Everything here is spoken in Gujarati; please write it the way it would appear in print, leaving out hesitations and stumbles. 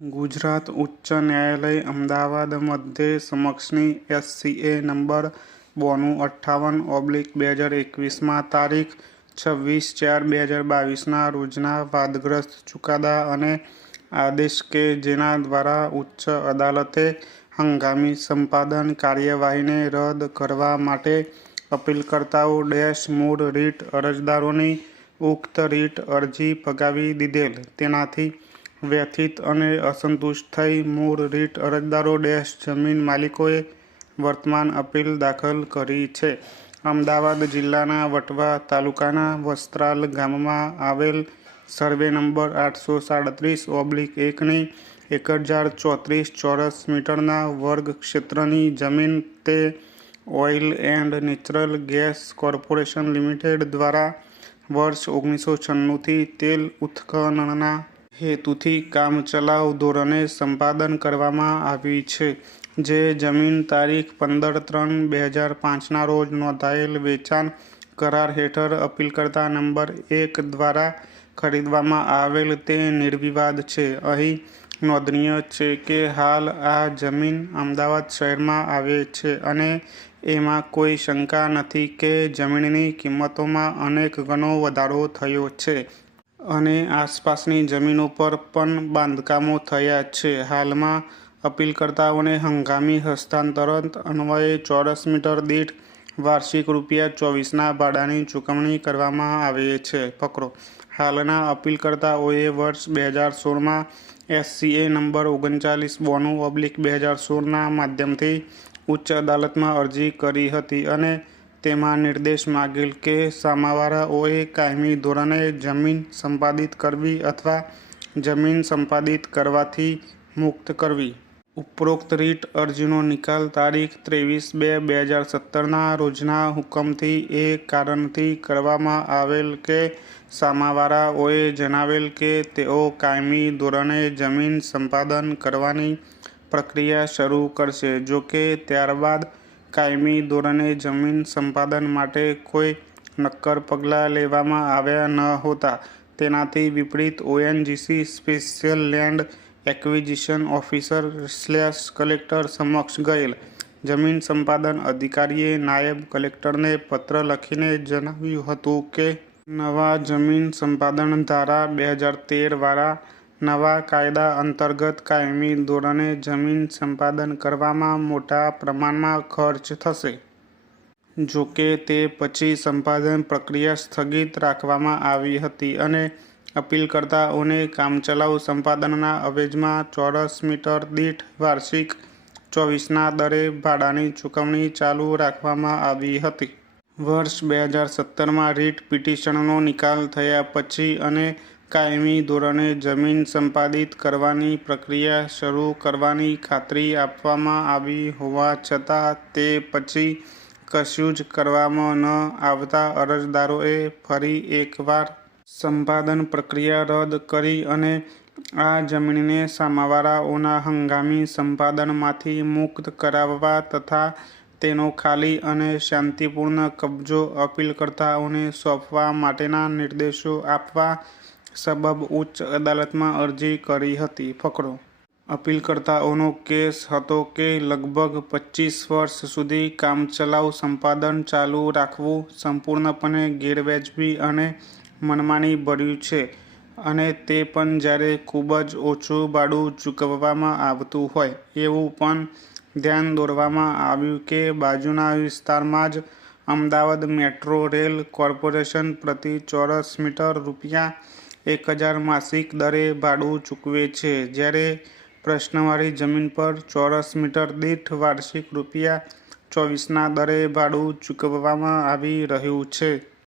ગુજરાત ઉચ્ચ ન્યાયાલય અમદાવાદ મધ્ય સમક્ષની SCA નંબર 9258/2021 તારીખ 26/4/2022ના રોજના વાદગ્રસ્ત ચુકાદા અને આદેશ કે જેના દ્વારા ઉચ્ચ અદાલતે હંગામી સંપાદન કાર્યવાહીને રદ કરવા માટે અપીલકર્તાઓ મૂળ રીટ અરજદારોની ઉક્ત રીટ અરજી ફગાવી દીધેલ. તેનાથી વ્યથિત અને અસંતુષ્ટ થઈ મૂળ રીટ અરજદારો જમીન માલિકોએ વર્તમાન અપીલ દાખલ કરી છે. અમદાવાદ જિલ્લાના વટવા તાલુકાના વસ્ત્રાલ ગામમાં આવેલ સર્વે નંબર 837/1ની 1034 ચોરસ મીટરના વર્ગ ક્ષેત્રની જમીન તે oil and natural gas corporation limited દ્વારા વર્ષ 1996થી તેલ ઉત્ખનનના હેતુથી કામચલાઉ ધોરણે સંપાદન કરવામાં આવી છે. જે જમીન તારીખ 15/3/2005ના રોજ નોંધાયેલ વેચાણ કરાર હેઠળ અપીલકર્તા નંબર 1 દ્વારા ખરીદવામાં આવેલ તે નિર્વિવાદ છે. અહીં નોંધનીય છે કે હાલ આ જમીન અમદાવાદ શહેરમાં આવે છે અને એમાં કોઈ શંકા નથી કે જમીનની કિંમતોમાં અનેક ગણો વધારો થયો છે અને આસપાસની જમીનો પર પણ બાંધકામો થયા છે. હાલમાં અપીલકર્તાઓને હંગામી હસ્તાંતરણ અન્વયે ચોરસ મીટર દીઠ વાર્ષિક ₹24ના ભાડાની ચૂકવણી કરવામાં આવે છે. ફકરો: હાલના અપીલકર્તાઓએ વર્ષ 2016માં SCA નંબર 3992/2016ના માધ્યમથી ઉચ્ચ અદાલતમાં અરજી કરી હતી અને તેમાં નિર્દેશ માંગેલ કે સામાવાળાઓએ કાયમી ધોરણે જમીન સંપાદિત કરવી અથવા જમીન સંપાદિત કરવાથી મુક્ત કરવી. ઉપરોક્ત રીટ અરજીનો નિકાલ તારીખ 23/2/2017ના રોજના હુકમથી એ કારણથી કરવામાં આવેલ કે સામાવાળાઓએ જણાવેલ કે તેઓ કાયમી ધોરણે જમીન સંપાદન કરવાની પ્રક્રિયા શરૂ કરશે. જોકે ત્યારબાદ કાયમી ધોરણે જમીન સંપાદન માટે કોઈ નક્કર પગલાં લેવામાં આવ્યા ન હોતા. તેનાથી વિપરીત ONGC special land acquisition officer / collector સમક્ષ ગયેલ જમીન સંપાદન અધિકારીએ નાયબ કલેક્ટરને પત્ર લખીને જણાવ્યું હતું કે નવા જમીન સંપાદન ધારા 2013 વાળા નવા કાયદા અંતર્ગત કાયમી ધોરણે જમીન સંપાદન કરવામાં મોટા પ્રમાણમાં ખર્ચ થશે. જોકે તે પછી સંપાદન પ્રક્રિયા સ્થગિત રાખવામાં આવી હતી અને અપીલકર્તાઓને કામચલાઉ સંપાદનના અવેજમાં ચોરસ મીટર દીઠ વાર્ષિક ₹24ના દરે ભાડાની ચૂકવણી ચાલુ રાખવામાં આવી હતી. વર્ષ 2017માં રીટ પિટિશનનો નિકાલ થયા પછી અને કાયમી ધોરણે જમીન સંપાદિત કરવાની પ્રક્રિયા શરૂ કરવાની ખાતરી આપવામાં આવી હોવા છતાં તે પછી કશું જ કરવામાં ન આવતા અરજદારોએ ફરી એકવાર સંપાદન પ્રક્રિયા રદ કરી અને આ જમીનને સામાવાળાઓના હંગામી સંપાદનમાંથી મુક્ત કરાવવા તથા તેનો ખાલી અને શાંતિપૂર્ણ કબજો અપીલકર્તાઓને સોંપવા માટેના નિર્દેશો આપવા સબબ ઉચ્ચ અદાલતમાં અરજી કરી હતી. ફકરો: અપીલકર્તાઓનો કેસ હતો કે લગભગ 25 વર્ષ સુધી કામચલાઉ સંપાદન ચાલુ રાખવું સંપૂર્ણપણે ગેરવાજબી અને મનમાનીભર્યું છે અને તે પણ જ્યારે ખૂબ જ ઓછું ભાડું ચૂકવવામાં આવતું હોય. એવું પણ ધ્યાન દોરવામાં આવ્યું કે બાજુના વિસ્તારમાં જ અમદાવાદ મેટ્રો રેલ કોર્પોરેશન પ્રતિ ચોરસ મીટર ₹1000 માસિક દરે ભાડું ચૂકવે છે, જ્યારે પ્રશ્નવાળી જમીન પર ચોરસ મીટર દીઠ વાર્ષિક ₹24ના દરે ભાડું ચૂકવવામાં આવી રહ્યું છે.